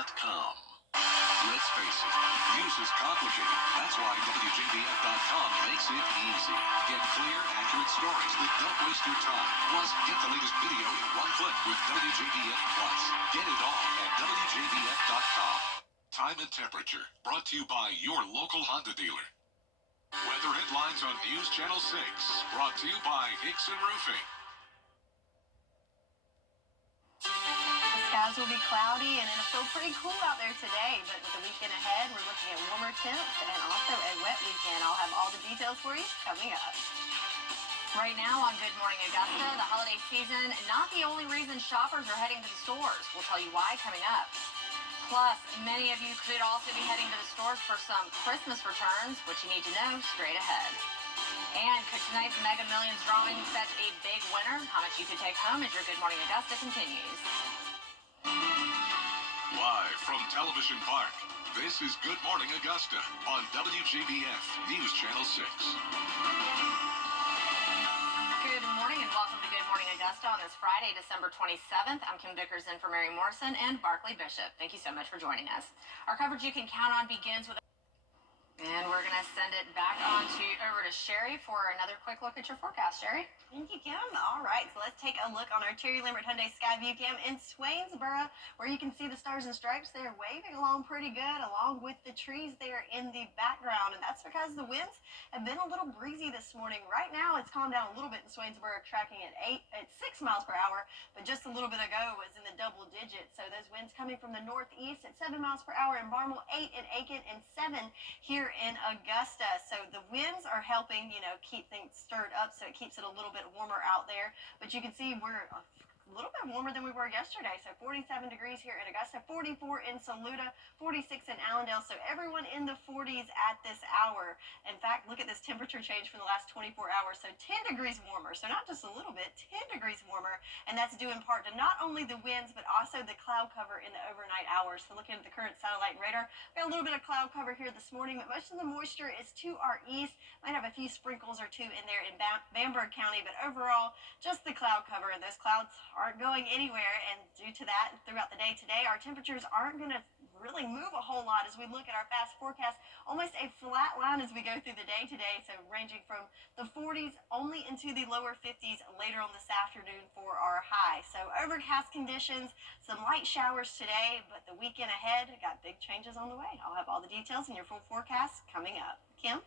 WJBF.com. Let's face it, news is complicated. That's why WJBF.com makes it easy. Get clear, accurate stories that don't waste your time. Plus, get the latest video in one click with WJBF Plus. Get it all at WJBF.com. Time and temperature, brought to you by your local Honda dealer. Weather headlines on News Channel 6, brought to you by Hickson Roofing. The skies will be cloudy and it'll feel pretty cool out there today, but with the weekend ahead, we're looking at warmer temps and also a wet weekend. I'll have all the details for you coming up. Right now on Good Morning Augusta, the holiday season, not the only reason shoppers are heading to the stores. We'll tell you why coming up. Plus, many of you could also be heading to the stores for some Christmas returns, which you need to know straight ahead. And could tonight's Mega Millions drawing fetch a big winner? How much you could take home as your Good Morning Augusta continues. Live from Television Park, this is Good Morning Augusta on WJBF News Channel 6. Good morning and welcome to Good Morning Augusta on this Friday, December 27th. I'm Kim Vickers in for Mary Morrison and Barclay Bishop. Thank you so much for joining us. Our coverage you can count on begins with... And we're going to send it back over to Sherry for another quick look at your forecast. Sherry? Thank you, Kim. All right, so let's take a look on our Terry Lambert Hyundai Sky View Cam in Swainsboro, where you can see the stars and stripes there waving along pretty good, along with the trees there in the background. And that's because the winds have been a little breezy this morning. Right now, it's calmed down a little bit in Swainsboro, tracking at 6 miles per hour, but just a little bit ago was in the double digits. So those winds coming from the northeast at 7 miles per hour in Barnwell, 8 in Aiken, and 7 here in Augusta. So the winds are helping, keep things stirred up, so it keeps it a little bit warmer out there. But you can see we're a little bit warmer than we were yesterday. So 47 degrees here in Augusta, 44 in Saluda, 46 in Allendale. So everyone in the 40s at this hour. In fact, look at this temperature change for the last 24 hours. So 10 degrees warmer. So not just a little bit, 10 degrees warmer. And that's due in part to not only the winds, but also the cloud cover in the overnight hours. So looking at the current satellite radar, we got a little bit of cloud cover here this morning, but most of the moisture is to our east. Might have a few sprinkles or two in there in Bamberg County, but overall, just the cloud cover. And those clouds aren't going anywhere. And due to that, throughout the day today, our temperatures aren't going to really move a whole lot as we look at our fast forecast. Almost a flat line as we go through the day today. So ranging from the 40s only into the lower 50s later on this afternoon for our high. So overcast conditions, some light showers today, but the weekend ahead got big changes on the way. I'll have all the details in your full forecast coming up. Kim?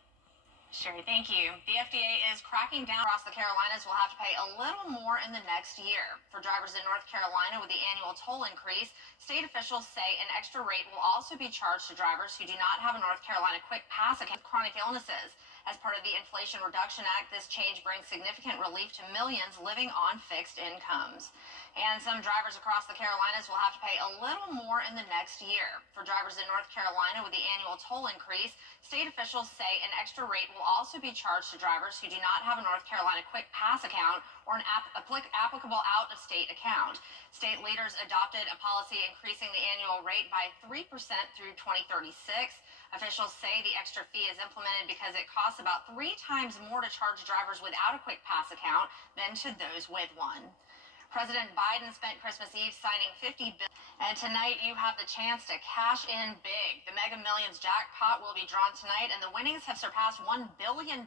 Sherry, thank you. The FDA is cracking down across the Carolinas. Will have to pay a little more in the next year. For drivers in North Carolina with the annual toll increase, state officials say an extra rate will also be charged to drivers who do not have a North Carolina quick pass account with chronic illnesses. As part of the Inflation Reduction Act, this change brings significant relief to millions living on fixed incomes. And some drivers across the Carolinas will have to pay a little more in the next year. For drivers in North Carolina with the annual toll increase, state officials say an extra rate will also be charged to drivers who do not have a North Carolina quick pass account or an applicable out-of-state account. State leaders adopted a policy increasing the annual rate by 3% through 2036. Officials say the extra fee is implemented because it costs about 3 times more to charge drivers without a quick pass account than to those with one. President Biden spent Christmas Eve signing $50 billion, and tonight you have the chance to cash in big. The Mega Millions jackpot will be drawn tonight, and the winnings have surpassed $1 billion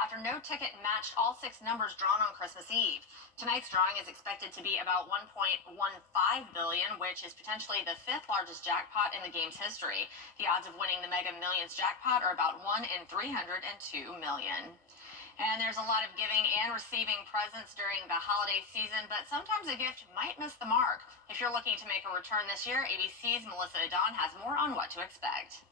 after no ticket matched all 6 numbers drawn on Christmas Eve. Tonight's drawing is expected to be about $1.15 billion, which is potentially the 5th largest jackpot in the game's history. The odds of winning the Mega Millions jackpot are about 1 in 302 million. And there's a lot of giving and receiving presents during the holiday season, but sometimes a gift might miss the mark. If you're looking to make a return this year, ABC's Melissa Adon has more on what to expect.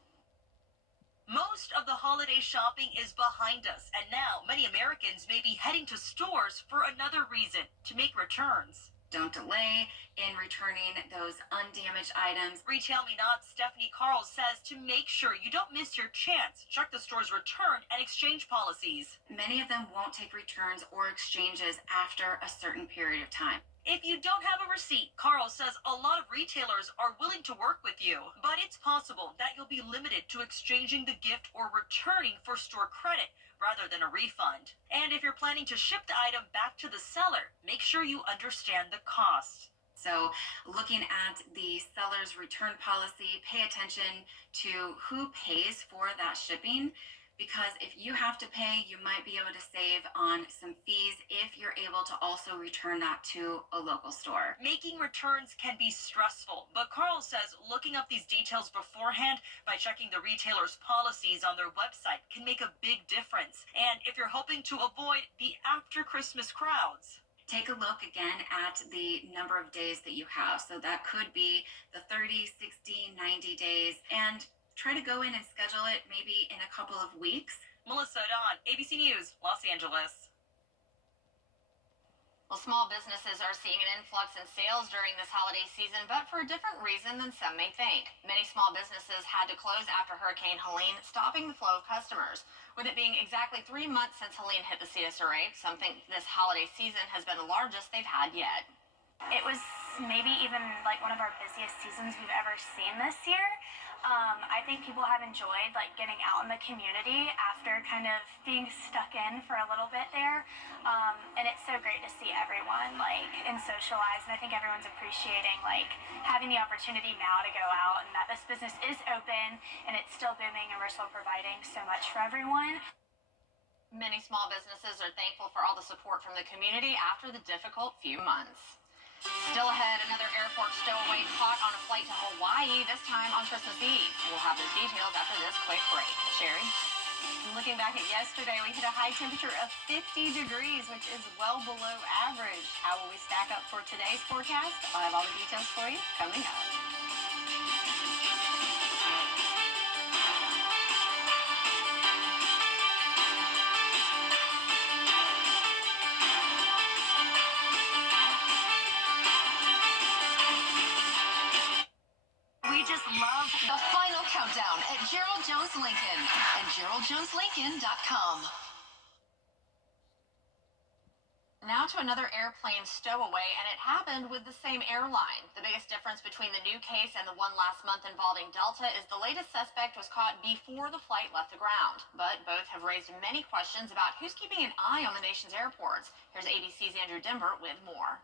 Most of the holiday shopping is behind us, and now many Americans may be heading to stores for another reason, to make returns. Don't delay in returning those undamaged items. Retail Minot Stephanie Carl says to make sure you don't miss your chance, check the store's return and exchange policies. Many of them won't take returns or exchanges after a certain period of time. If you don't have a receipt, Carl says a lot of retailers are willing to work with you, but it's possible that you'll be limited to exchanging the gift or returning for store credit rather than a refund. And if you're planning to ship the item back to the seller, make sure you understand the cost. So, looking at the seller's return policy, pay attention to who pays for that shipping, because if you have to pay, you might be able to save on some fees if you're able to also return that to a local store. Making returns can be stressful, but Carl says looking up these details beforehand by checking the retailer's policies on their website can make a big difference. And if you're hoping to avoid the after Christmas crowds, take a look again at the number of days that you have. So that could be the 30, 60, 90 days, and try to go in and schedule it maybe in a couple of weeks. Melissa Don, ABC News, Los Angeles. Well, small businesses are seeing an influx in sales during this holiday season, but for a different reason than some may think. Many small businesses had to close after Hurricane Helene, stopping the flow of customers. With it being exactly 3 months since Helene hit the CSRA, some think this holiday season has been the largest they've had yet. It was maybe even like one of our busiest seasons we've ever seen this year. I think people have enjoyed like getting out in the community after kind of being stuck in for a little bit there. And it's so great to see everyone like and socialize. And I think everyone's appreciating like having the opportunity now to go out and that this business is open and it's still booming and we're still providing so much for everyone. Many small businesses are thankful for all the support from the community after the difficult few months. Still ahead, another airport stowaway caught on a flight to Hawaii, this time on Christmas Eve. We'll have those details after this quick break. Sherry? Looking back at yesterday, we hit a high temperature of 50 degrees, which is well below average. How will we stack up for today's forecast? I'll have all the details for you coming up. We just love the final countdown at Gerald Jones Lincoln and GeraldJonesLincoln.com. Now to another airplane stowaway, and it happened with the same airline. The biggest difference between the new case and the one last month involving Delta is the latest suspect was caught before the flight left the ground. But both have raised many questions about who's keeping an eye on the nation's airports. Here's ABC's Andrew Dimber with more.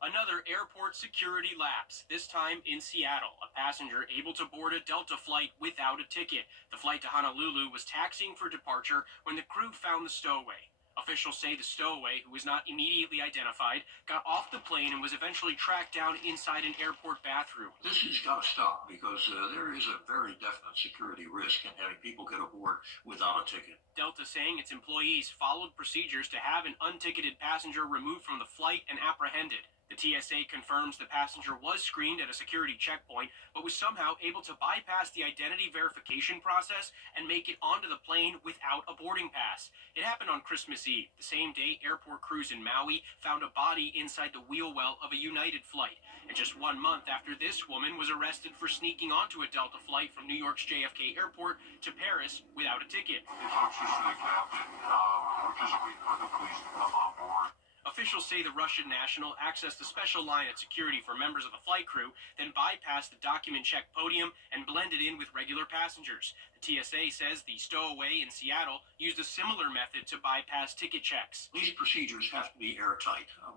Another airport security lapse, this time in Seattle. A passenger able to board a Delta flight without a ticket. The flight to Honolulu was taxiing for departure when the crew found the stowaway. Officials say the stowaway, who was not immediately identified, got off the plane and was eventually tracked down inside an airport bathroom. This has got to stop because there is a very definite security risk in having people get aboard without a ticket. Delta saying its employees followed procedures to have an unticketed passenger removed from the flight and apprehended. The TSA confirms the passenger was screened at a security checkpoint, but was somehow able to bypass the identity verification process and make it onto the plane without a boarding pass. It happened on Christmas Eve, the same day airport crews in Maui found a body inside the wheel well of a United flight. And just 1 month after this woman was arrested for sneaking onto a Delta flight from New York's JFK Airport to Paris without a ticket. It's officially captain. We're just waiting for the police to come on board. Officials say the Russian national accessed the special line at security for members of the flight crew, then bypassed the document check podium and blended in with regular passengers. The TSA says the stowaway in Seattle used a similar method to bypass ticket checks. These procedures have to be airtight, 100%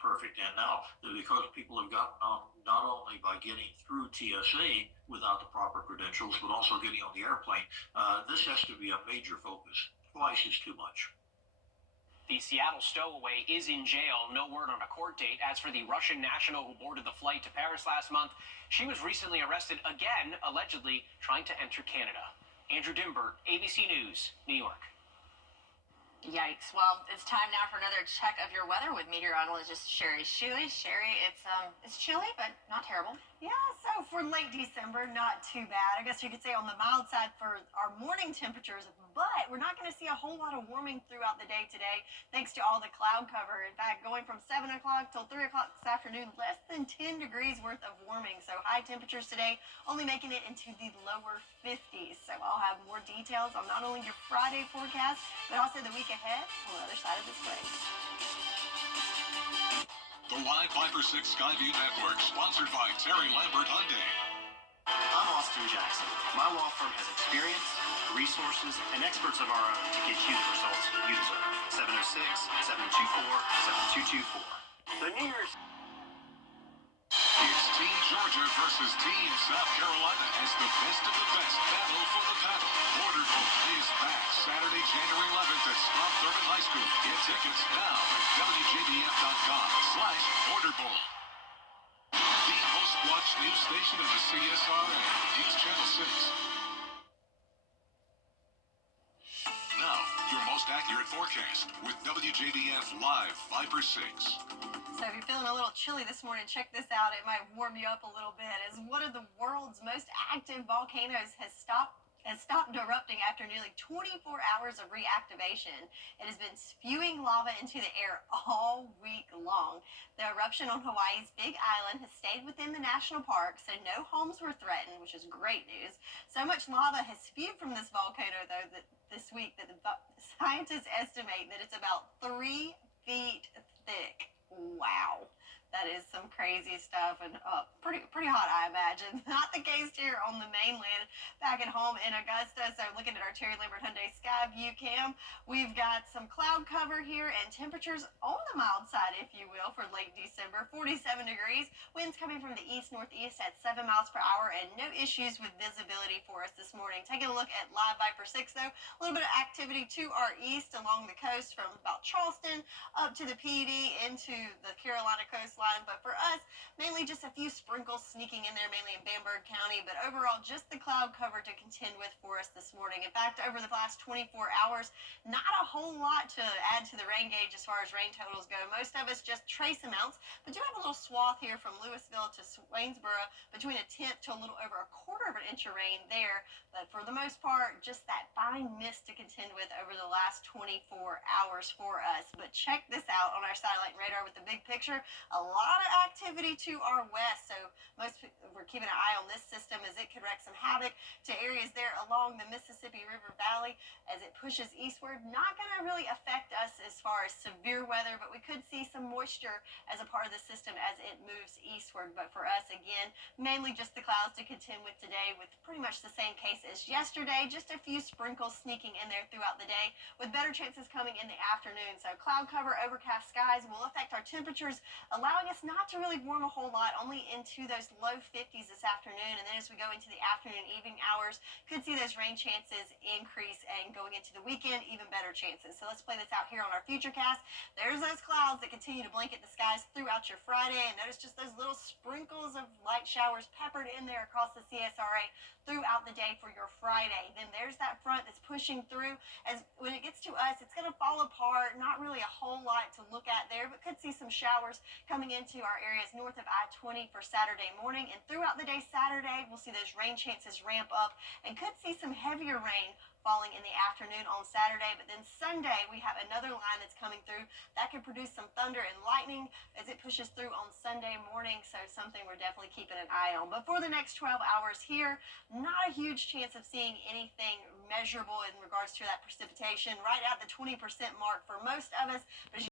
perfect. And now, because people have gotten not only by getting through TSA without the proper credentials, but also getting on the airplane, this has to be a major focus. Twice is too much. The Seattle stowaway is in jail. No word on a court date. As for the Russian national who boarded the flight to Paris last month, she was recently arrested again, allegedly trying to enter Canada. Andrew Dimber, ABC News, New York. Yikes. Well, it's time now for another check of your weather with meteorologist Sherry Shuey. Sherry, it's chilly, but not terrible. Yeah, so for late December, not too bad. I guess you could say on the mild side for our morning temperatures, but we're not going to see a whole lot of warming throughout the day today, thanks to all the cloud cover. In fact, going from 7 o'clock till 3 o'clock this afternoon, less than 10 degrees worth of warming. So high temperatures today, only making it into the lower 50s. So I'll have more details on not only your Friday forecast, but also the week ahead on the other side of this break. The Y5 6 Skyview Network, sponsored by Terry Lambert Hyundai. I'm Austin Jackson. My law firm has experience, resources, and experts of our own to get you the results you deserve. 706-724-7224. The New Year's... Georgia versus Team South Carolina as the best of the best battle for the title. Border Bowl is back Saturday, January 11th at Strom Thurmond High School. Get tickets now at WJBF.com/Border Bowl. The most watched news station in the CSRA, News Channel 6. Now, your most accurate forecast with WJBF Live Viper 6. So if you're feeling a little chilly this morning, check this out. It might warm you up a little bit as one of the world's most active volcanoes has stopped erupting after nearly 24 hours of reactivation. It has been spewing lava into the air all week long. The eruption on Hawaii's Big Island has stayed within the national park, so no homes were threatened, which is great news. So much lava has spewed from this volcano, though, that this week that the scientists estimate that it's about 3 feet thick. Wow. That is some crazy stuff and pretty hot, I imagine. Not the case here on the mainland back at home in Augusta. So looking at our Terry Lambert Hyundai Sky View Cam, we've got some cloud cover here and temperatures on the mild side, if you will, for late December. 47 degrees. Winds coming from the east-northeast at 7 miles per hour and no issues with visibility for us this morning. Taking a look at Live Viper 6, though, a little bit of activity to our east along the coast from about Charleston up to the PED into the Carolina coastline. But for us, mainly just a few sprinkles sneaking in there, mainly in Bamberg County. But overall, just the cloud cover to contend with for us this morning. In fact, over the last 24 hours, not a whole lot to add to the rain gauge as far as rain totals go. Most of us just trace amounts, but do have a little swath here from Louisville to Swainsboro between a tenth to a little over a quarter of an inch of rain there. But for the most part, just that fine mist to contend with over the last 24 hours for us. But check this out on our satellite radar with the big picture. A lot of activity to our west, so we're keeping an eye on this system as it could wreak some havoc to areas there along the Mississippi River Valley as it pushes eastward. Not going to really affect us as far as severe weather, but we could see some moisture as a part of the system as it moves eastward. But for us, again, mainly just the clouds to contend with today, with pretty much the same case as yesterday. Just a few sprinkles sneaking in there throughout the day, with better chances coming in the afternoon. So cloud cover, overcast skies will affect our temperatures, allowing us not to really warm a whole lot, only into those low 50s this afternoon. And then as we go into the afternoon, evening hours, could see those rain chances increase, and going into the weekend, even better chances. So let's play this out here on our Futurecast. There's those clouds that continue to blanket the skies throughout your Friday, and notice just those little sprinkles of light showers peppered in there across the CSRA throughout the day for your Friday. Then there's that front that's pushing through. As when it gets to us, it's going to fall apart. Not really a whole lot to look at there, but could see some showers coming into our areas north of I-20 for Saturday morning. And throughout the day Saturday, we'll see those rain chances ramp up and could see some heavier rain falling in the afternoon on Saturday. But then Sunday, we have another line that's coming through that could produce some thunder and lightning as it pushes through on Sunday morning. So something we're definitely keeping an eye on. But for the next 12 hours here, not a huge chance of seeing anything measurable in regards to that precipitation, right at the 20% mark for most of us. But as